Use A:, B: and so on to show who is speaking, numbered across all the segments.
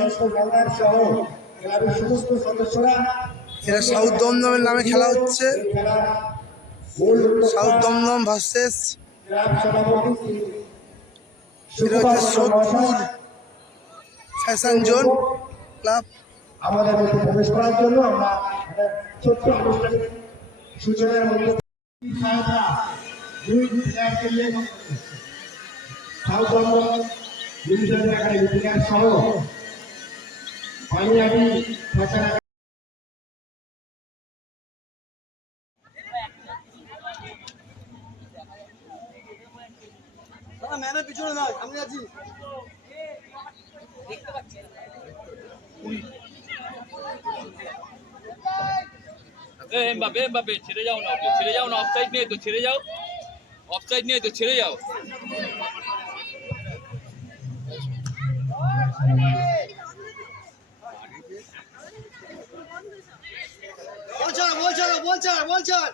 A: সদস্য গঙ্গার সহ ক্লাবের সমস্ত সদস্যরা
B: এটা সাউথ দমদমের নামে খেলা হচ্ছে। সাউথ দমদম ভার্সেস এটা হচ্ছে সোদপুর ফ্যাশন জোন ক্লাব।
A: আমাদের মধ্যে প্রবেশ করার জন্য আমরা ছোট্ট অনুষ্ঠানের সূচনার মধ্যে দুই প্লেয়ারকে south Banga division academy player সহ পানিয়াটি ফ্যাশন
C: ম্যামের পিছনে নয় সামনে আছি
D: এ এমবাপে এমবাপে ছেড়ে যাও না ওকে ছেড়ে যাও না অফসাইড নেই তো ছেড়ে যাও অফসাইড নেই তো ছেড়ে যাও
C: বল ছাড়া বল ছাড়া বল ছাড়া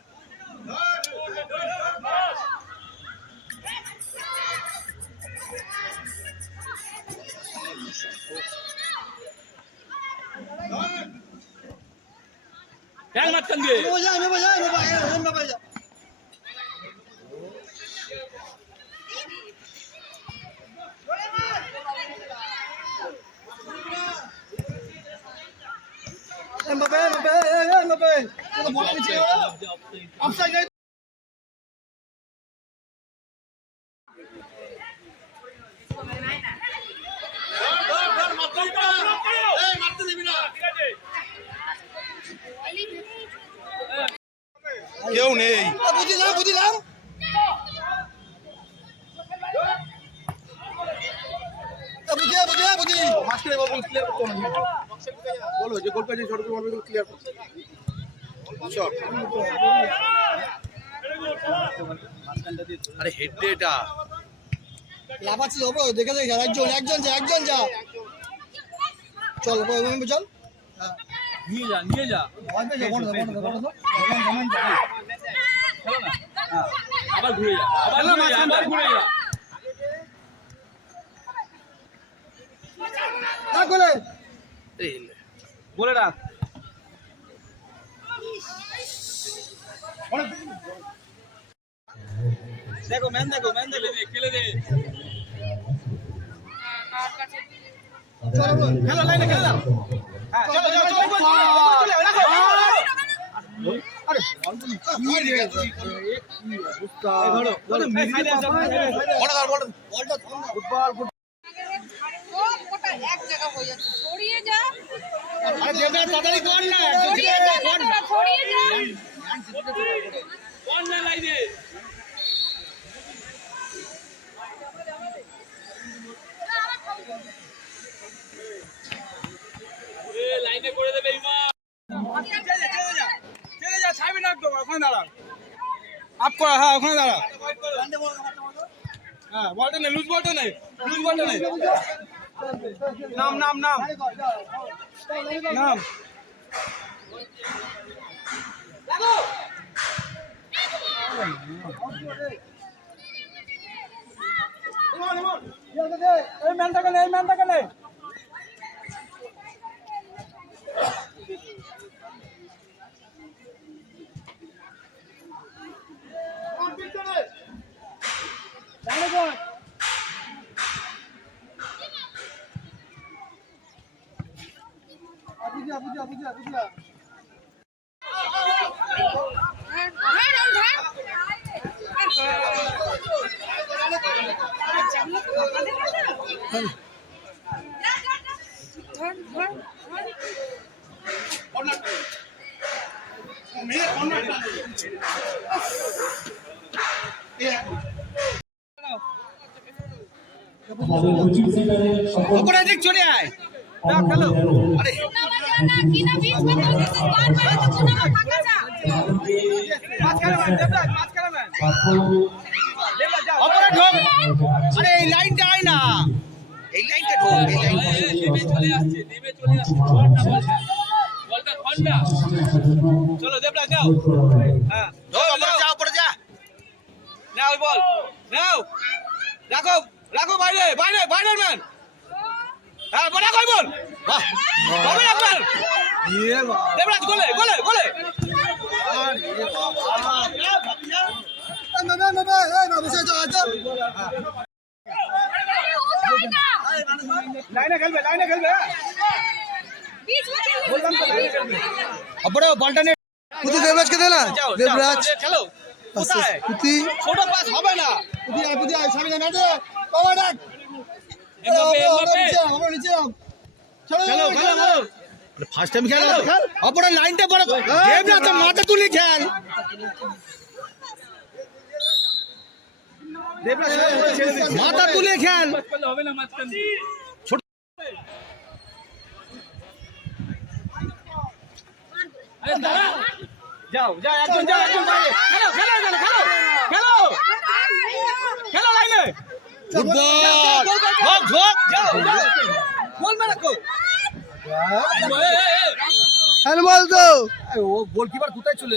C: বল ছাড়
D: ট্যাং দিয়ে
C: এমে বজা আমি বজা আমি বজা আমি বজা এমবাপে এমবাপে তো বল নিচে অফসাইড
B: কেউ নেই।
C: বুঝিলাম বুঝিলাম বুঝে বুঝে বুঝি
B: মাঝখানে বল ক্লিয়ার করতে হবে। বলো যে গোল পেয়েছে ছোট বল ক্লিয়ার করতে। শট আরে হেড এটা।
C: লাফাচ্ছিল ওপর দেখে দেখে একজন একজন যা একজন যা। চল ওপর চল।
D: নিয়ে যা নিয়ে যা। আবার ঘুরে যা আবার ঘুরে যা আবার ঘুরে
C: না
D: বলে রাখ
C: দেখো ম্যান দেখো ম্যান
D: খেলে দে খেলে দে
C: খেলো লাইনে খেলো হ্যাঁ চলো চলো চলো চলো আরে ধরো ধরো সাইডে আসো বলটা ফুটবল
E: গোটা এক জায়গা হয়ে যাচ্ছে। ছড়িয়ে যা।
C: আরে দেবনা তাড়াতাড়ি কর না
E: ছড়িয়ে যা না, ছড়িয়ে যা।
D: কর্নার লাইনে। এ লাইনে করে দেবে ইমা
C: চলে যা ছাড়বি না একদম ওখানে দাঁড়া আপ কর হ্যাঁ ওখানে দাঁড়া হ্যাঁ বলটা নেই লুজ বলটা নেই লুজ বলটা নেই নাম নাম নাম। নাম। এই ম্যানটাকে নেই ম্যানটাকে নেই
F: সকল
C: চলে আয়। না খেলো। আরে। যাও এই লাইনটা আয় না। এই লাইনটা ঢোক এই লাইন
D: এ, নেমে চলে আসছে নেমে চলে আসছে বলটা ঘণ্টা
C: চলো দেবলা যাও। হ্যাঁ। ঢোক ওপরে যা ওপরে যা। নাও বল। নাও। রাখো রাখো বাইরে বাইরে বাইরে ম্যান। হ্যাঁ বড় কই বল? বাহ হবে একবার দেবরাজ গোলে গোলে গোলে। লাইনে খেলবে লাইনে খেলবে বড় বলটা নিয়ে
B: পুতি দেবরাজকে দে না।
C: যাও
B: দেবরাজ।
C: যাও, খেলো। কোথায়?
B: পুতি।
C: ছোট পাস হবে না।
B: পুতি আয় পুতি আয় সামনে না দে। বাবা ডাক
C: ফার্স্ট টাইম খেলো অপরের লাইনটা বড়। মাথা তুলি খেল। মাথা তুলে খেল। যাও যাও একজন যাও একজন খেলো খেলো খেলো খেলো। খেলো। গোলকিপার কোথায় চলে